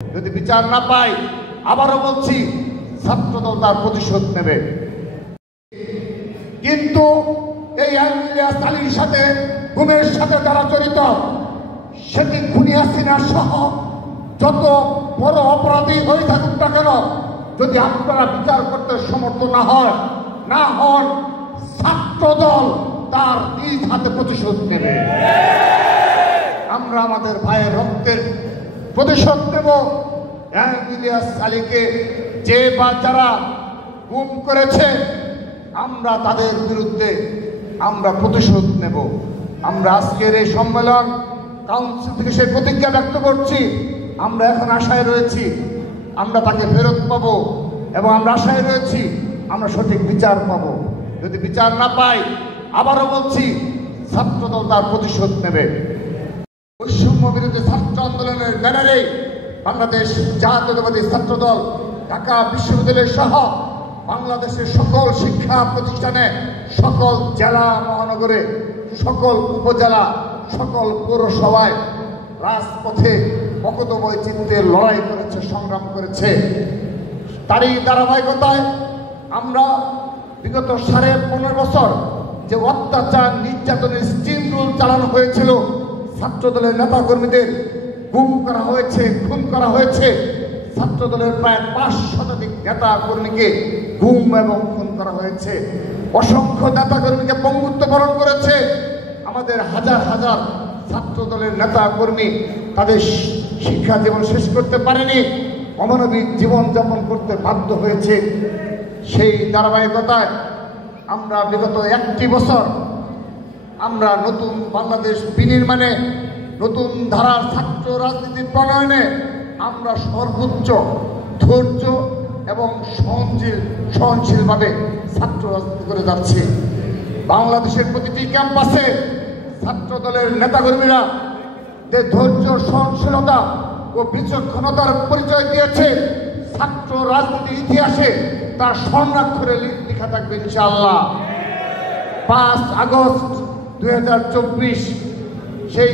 যদি বিচার না পাই, আবারও বলছি, ছাত্রদল তার প্রতিশোধ নেবে। কিন্তু এই ইলিয়াস আলীর সাথে, গুমের সাথে যারা জড়িত, সেটি খুনি হাসিনা সহ যত বড় অপরাধী হয়ে থাকুক না কেন, যদি আপনারা বিচার করতে সমর্থ না হন, ছাত্রদল তার নিজ হাতে প্রতিশোধ নেবে। আমরা আমাদের ভাইয়ের রক্তের প্রতিশোধ নেব। ইলিয়াস আলীকে যে বা যারা গুম করেছে, আমরা তাদের বিরুদ্ধে আমরা প্রতিশোধ নেব। আমরা আজকের এই সম্মেলন কাউন্সিল থেকে সেই প্রতিজ্ঞা ব্যক্ত করছি। আমরা এখন আশায় রয়েছি আমরা তাকে ফেরত পাবো, এবং আমরা আশায় রয়েছি আমরা সঠিক বিচার পাবো। যদি বিচার না পাই, আবারও বলছি, ছাত্রদল তার প্রতিশোধ নেবে। বৈষম্য বিরোধী ছাত্র আন্দোলনের ব্যানারে বাংলাদেশ জাতীয়তাবাদী ছাত্রদল ঢাকা বিশ্ববিদ্যালয় সহ বাংলাদেশের সকল শিক্ষা প্রতিষ্ঠানে, সকল জেলা মহানগরে, সকল উপজেলা, সকল পৌরসভায় রাজপথে মকতময় চিত্তে লড়াই করেছে, সংগ্রাম করেছে। তারই ধারাবাহিকতায় আমরা বিগত 15.5 বছর যে অত্যাচার, নির্যাতনের স্টিম রুল চালানো হয়েছিল, ছাত্রদলের নেতাকর্মীদের গুম করা হয়েছে, খুন করা হয়েছে। ছাত্রদলের প্রায় 5 শতাধিক নেতা কর্মীকে গুম এবং খুন করা হয়েছে। অসংখ্য নেতা কর্মীকে পঙ্গুত্ব বরণ করেছে। আমাদের হাজার হাজার ছাত্রদলের নেতা কর্মী তাদের শিক্ষা জীবন শেষ করতে পারেনি, অমানবিক জীবনযাপন করতে বাধ্য হয়েছে। সেই ধারাবাহিকতায় আমরা বিগত 1টি বছর আমরা নতুন বাংলাদেশ বিনির্মাণে, নতুন ধারার ছাত্র রাজনীতি প্রণয়নে আমরা সর্বোচ্চ ধৈর্য এবং সহনশীলভাবে ছাত্র রাজনীতি করে যাচ্ছি। বাংলাদেশের প্রতিটি ক্যাম্পাসে ছাত্রদলের নেতাকর্মীরা যে ধৈর্য, সহনশীলতা ও বিচক্ষণতার পরিচয় দিয়েছে, ছাত্র রাজনীতির ইতিহাসে তার স্বর্ণাক্ষরে লেখা থাকবে ইনশাআল্লাহ। 5 আগস্ট 2024 সেই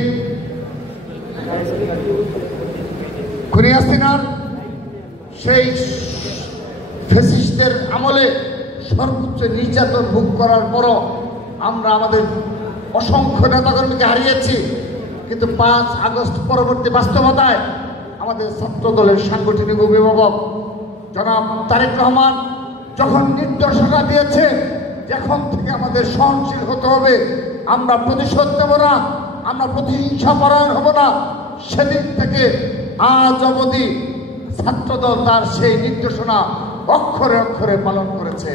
খুনি হাসিনার সেই ফ্যাসিস্টদের আমলে সর্বোচ্চ নির্যাতন ভোগ করার পরও আমরা আমাদের অসংখ্য নেতাকর্মীকে হারিয়েছি। কিন্তু 5 আগস্ট পরবর্তী বাস্তবতায় আমাদের ছাত্রদলের সাংগঠনিক অভিভাবক জনাব তারেক রহমান যখন নির্দেশনা দিয়েছে, এখন থেকে আমাদের সহনশীল হতে হবে, আমরা প্রতিশোধ নেব না, আমরা প্রতিহিংসা পরায়ণ হব না, সেদিন থেকে আজ অবধি ছাত্রদল তার সেই নির্দেশনা অক্ষরে অক্ষরে পালন করেছে।